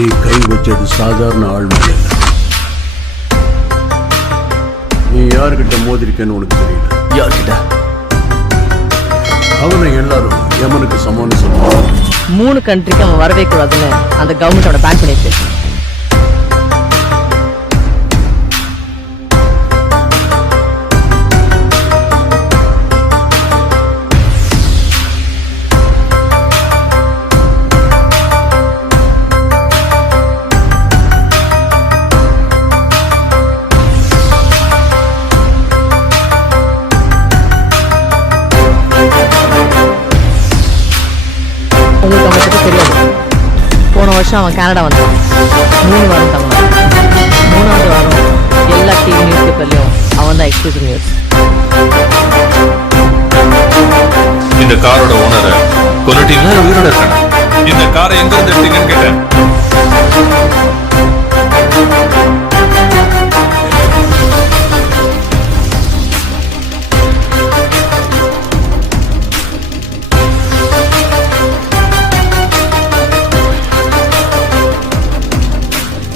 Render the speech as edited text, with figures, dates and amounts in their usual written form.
நீ கை வச்சது சாதாரண ஆள் மேல இல்ல. நீ யாருக்கிட்ட மோதிருக்கன்னு உனக்கு தெரியல. யார்கிட்ட? அவனை எல்லாரும் யமனுக்கு சமம்னு சொல்லுவாங்க. 3 கண்ட்ரிக்கு அவன் வரவே கூடாதுன்னு அந்த கவர்மெண்ட் அவனை பேன் பண்ணிட்டு. உங்களுக்கு அவனை பற்றி தெரியாது. போன வருஷம் அவன் கனடா வந்தான். 3 வாரம் தங்கினான். 3வது வாரம் எல்லா டிவி நியூஸ் பேப்பர்லையும் அவன் தான் எக்ஸ்க்ளூசிவ் நியூஸ். இந்த காரோட ஓனரை கொண்டுட்டீங்களா? உயிரோட இருக்காங்க. இந்த காரை எங்க இருந்து எடுத்தீங்கன்னு கேட்டேன்.